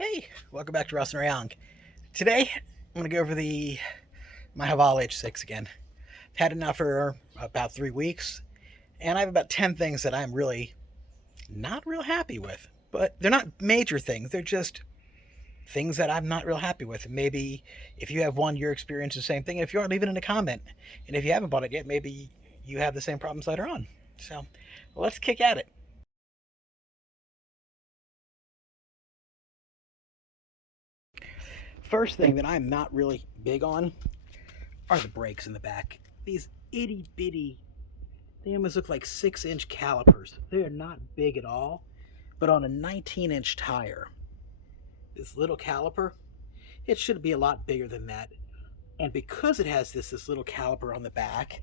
Hey, welcome back to Russ and Young. Today, I'm going to go over my Haval H6 again. I've had it now for about 3 weeks, and I have about 10 things that I'm really not real happy with. But they're not major things, they're just things that I'm not real happy with. Maybe if you have one, your experience the same thing. If you aren't, leave it in a comment. And if you haven't bought it yet, maybe you have the same problems later on. So, let's kick at it. First thing that I'm not really big on are the brakes in the back. These itty bitty, they almost look like 6-inch calipers. They are not big at all, but on a 19-inch tire, this little caliper, it should be a lot bigger than that. And because it has this little caliper on the back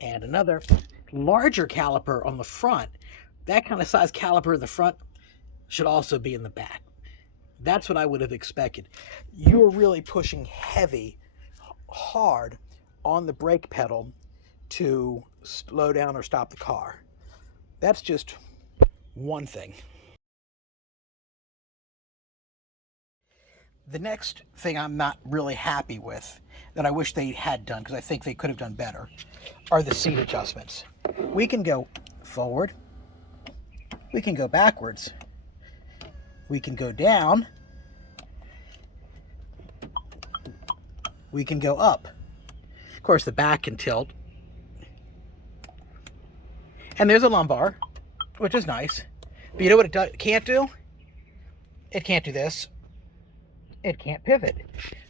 and another larger caliper on the front, that kind of size caliper in the front should also be in the back. That's what I would have expected. You're really pushing heavy, hard on the brake pedal to slow down or stop the car. That's just one thing. The next thing I'm not really happy with, that I wish they had done, because I think they could have done better, are the seat adjustments. We can go forward, we can go backwards, we can go down, we can go up. Of course, the back can tilt. And there's a lumbar, which is nice. But you know what it can't do? It can't do this. It can't pivot.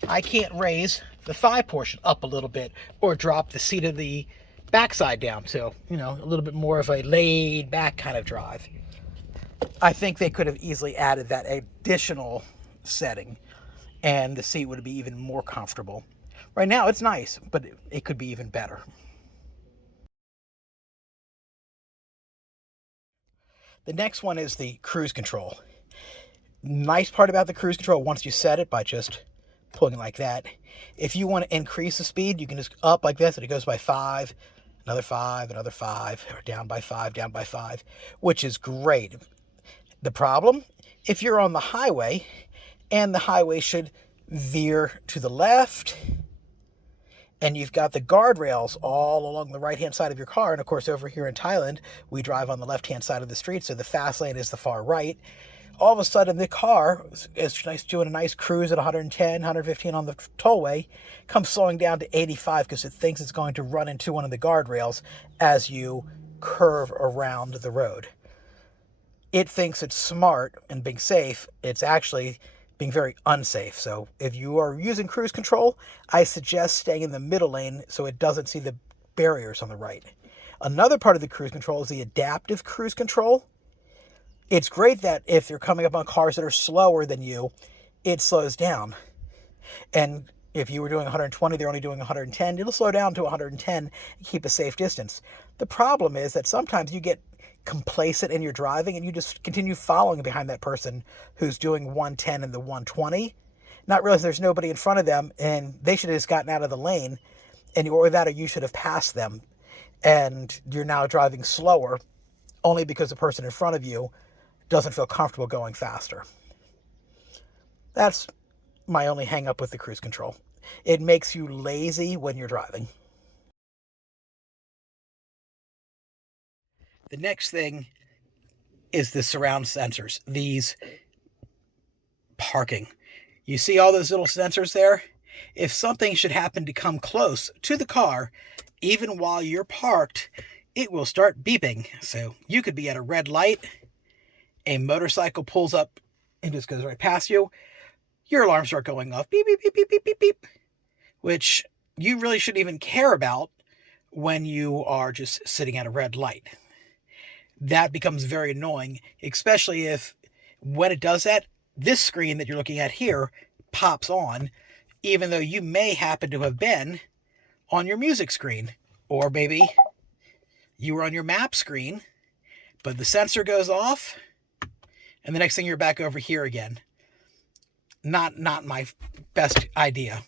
I can't raise the thigh portion up a little bit or drop the seat of the backside down. So, a little bit more of a laid back kind of drive. I think they could have easily added that additional setting and the seat would be even more comfortable. Right now it's nice, but it could be even better. The next one is the cruise control. Nice part about the cruise control, once you set it by just pulling it like that, if you want to increase the speed, you can just up like this and it goes by 5, another 5, another 5, or down by 5, which is great. The problem, if you're on the highway and the highway should veer to the left, and you've got the guardrails all along the right-hand side of your car. And of course, over here in Thailand, we drive on the left-hand side of the street, so the fast lane is the far right. All of a sudden, the car is doing a nice cruise at 110, 115 on the tollway, comes slowing down to 85 because it thinks it's going to run into one of the guardrails as you curve around the road. It thinks it's smart and being safe. It's actually being very unsafe. So if you are using cruise control, I suggest staying in the middle lane so it doesn't see the barriers on the right. Another part of the cruise control is the adaptive cruise control. It's great that if you're coming up on cars that are slower than you, it slows down. And if you were doing 120, they're only doing 110, it'll slow down to 110 and keep a safe distance. The problem is that sometimes you get complacent in your driving and you just continue following behind that person who's doing 110 and the 120, not realizing there's nobody in front of them and they should have just gotten out of the lane, and or that, or you should have passed them, and you're now driving slower only because the person in front of you doesn't feel comfortable going faster. That's my only hang up with the cruise control. It makes you lazy when you're driving. The next thing is the surround sensors, these parking. You see all those little sensors there? If something should happen to come close to the car, even while you're parked, it will start beeping. So you could be at a red light, a motorcycle pulls up and just goes right past you, your alarms start going off, beep, beep, beep, beep, beep, beep, beep, which you really shouldn't even care about when you are just sitting at a red light. That becomes very annoying, especially if when it does that, this screen that you're looking at here pops on, even though you may happen to have been on your music screen, or maybe you were on your map screen, but the sensor goes off, and the next thing you're back over here again. Not my best idea.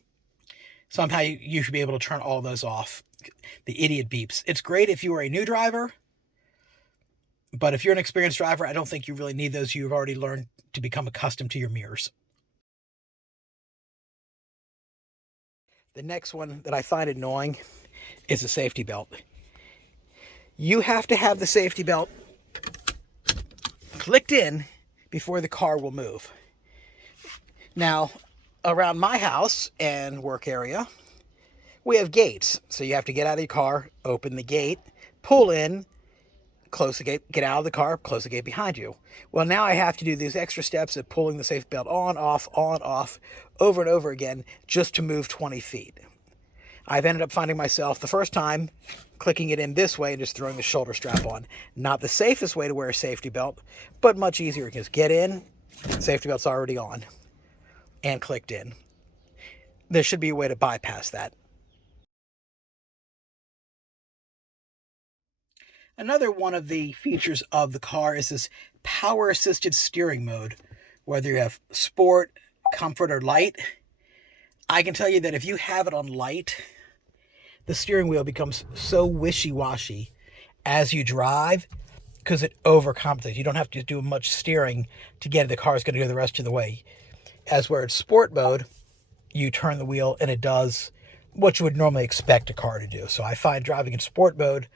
Somehow you should be able to turn all those off. The idiot beeps. It's great if you are a new driver, But if you're an experienced driver, I don't think you really need those. You've already learned to become accustomed to your mirrors. The next one that I find annoying is the safety belt. You have to have the safety belt clicked in before the car will move. Now, around my house and work area, we have gates. So you have to get out of your car, open the gate, pull in, close the gate, get out of the car, close the gate behind you. Well, now I have to do these extra steps of pulling the safety belt on, off, over and over again just to move 20 feet. I've ended up finding myself the first time clicking it in this way and just throwing the shoulder strap on. Not the safest way to wear a safety belt, but much easier because get in, safety belt's already on and clicked in. There should be a way to bypass that. Another one of the features of the car is this power-assisted steering mode. Whether you have sport, comfort, or light, I can tell you that if you have it on light, the steering wheel becomes so wishy-washy as you drive because it overcompensates. You don't have to do much steering to get it. The car is going to go the rest of the way. As where it's sport mode, you turn the wheel and it does what you would normally expect a car to do. So I find driving in sport mode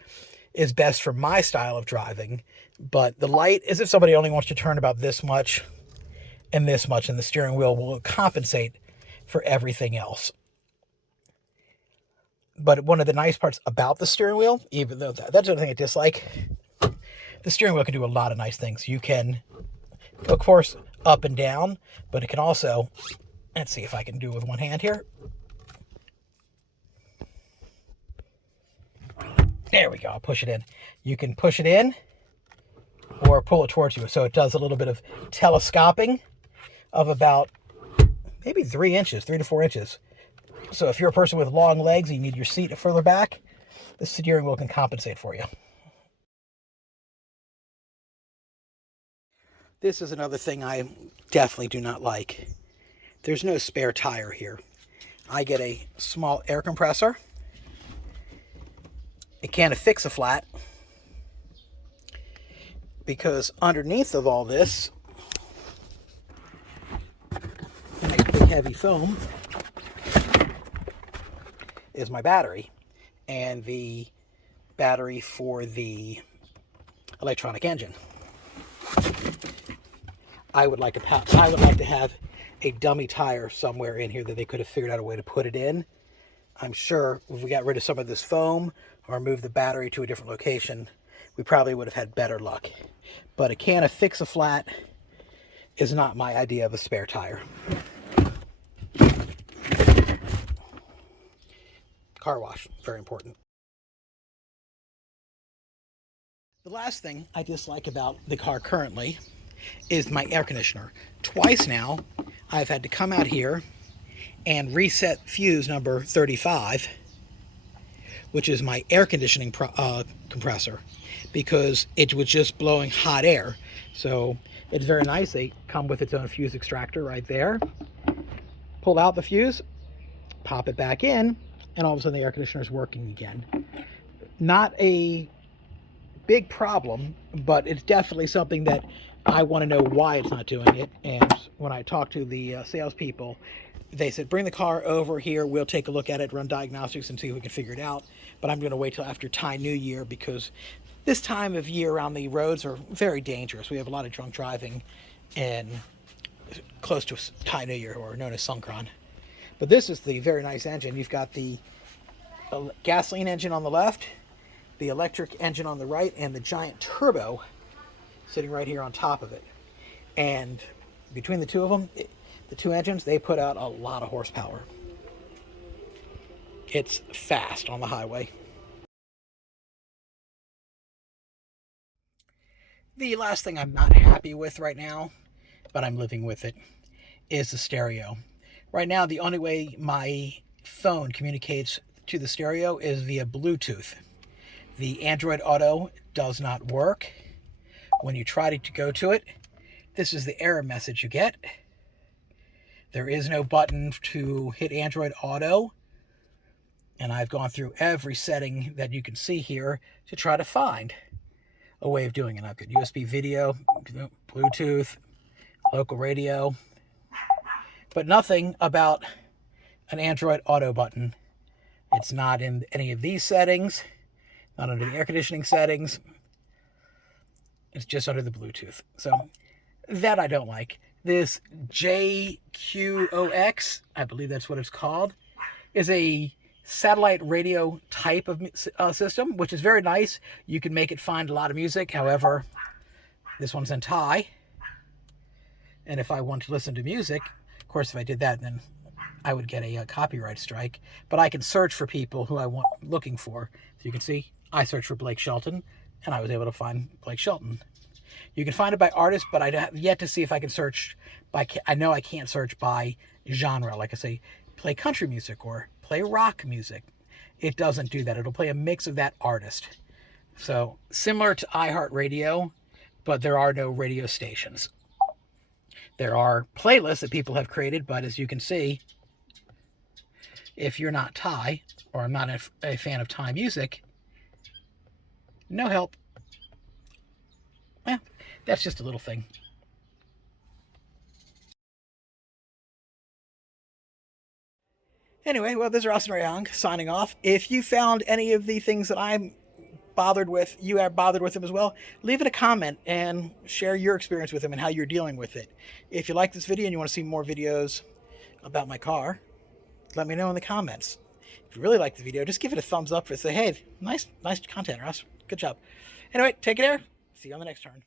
is best for my style of driving, but the light is if somebody only wants to turn about this much, and the steering wheel will compensate for everything else. But one of the nice parts about the steering wheel, even though that's the other thing I dislike, the steering wheel can do a lot of nice things. You can, of course, up and down, but it can also, let's see if I can do it with one hand here. There we go. I'll push it in. You can push it in or pull it towards you. So it does a little bit of telescoping of about maybe 3 to 4 inches. So if you're a person with long legs and you need your seat further back, the steering wheel can compensate for you. This is another thing I definitely do not like. There's no spare tire here. I get a small air compressor. It can't fix a flat because underneath of all this, nice big heavy foam, is my battery and the battery for the electronic engine. I would like to have a dummy tire somewhere in here that they could have figured out a way to put it in. I'm sure if we got rid of some of this foam or moved the battery to a different location, we probably would have had better luck. But a can of Fix-A-Flat is not my idea of a spare tire. Car wash, very important. The last thing I dislike about the car currently is my air conditioner. Twice now, I've had to come out here and reset fuse number 35, which is my air conditioning compressor, because it was just blowing hot air. So it's very nice. They come with its own fuse extractor right there. Pull out the fuse, pop it back in, and all of a sudden the air conditioner is working again. Not a big problem, but it's definitely something that I want to know why it's not doing it. And when I talked to the salespeople, they said, bring the car over here, we'll take a look at it, run diagnostics, and see if we can figure it out. But I'm going to wait till after Thai New Year, because this time of year around the roads are very dangerous. We have a lot of drunk driving and close to Thai New Year, or known as Songkran. But this is the very nice engine. You've got the gasoline engine on the left, the electric engine on the right, and the giant turbo sitting right here on top of it. And between the two of them, the two engines, they put out a lot of horsepower. It's fast on the highway. The last thing I'm not happy with right now, but I'm living with it, is the stereo. Right now, the only way my phone communicates to the stereo is via Bluetooth. The Android Auto does not work. When you try to go to it, this is the error message you get. There is no button to hit Android Auto. And I've gone through every setting that you can see here to try to find a way of doing it. I've got USB video, Bluetooth, local radio, but nothing about an Android auto button. It's not in any of these settings, not under the air conditioning settings. It's just under the Bluetooth. So that I don't like. This JQOX, I believe that's what it's called, is a satellite radio type of system, which is very nice. You can make it find a lot of music. However, this one's in Thai. And if I want to listen to music, of course, if I did that, then I would get a copyright strike. But I can search for people who I'm looking for. So you can see, I searched for Blake Shelton, and I was able to find Blake Shelton. You can find it by artist, but I have yet to see if I can search by, I know I can't search by genre. Like I say, play country music or play rock music. It doesn't do that. It'll play a mix of that artist. So similar to iHeartRadio, but there are no radio stations. There are playlists that people have created, but as you can see, if you're not Thai, or I'm not a fan of Thai music, no help. Well, that's just a little thing. Anyway, well, this is Austin Young signing off. If you found any of the things that I'm bothered with, you are bothered with them as well, leave it a comment and share your experience with them and how you're dealing with it. If you like this video and you want to see more videos about my car, let me know in the comments. If you really like the video, just give it a thumbs up and say, hey, nice content, Ross. Good job. Anyway, take care. See you on the next turn.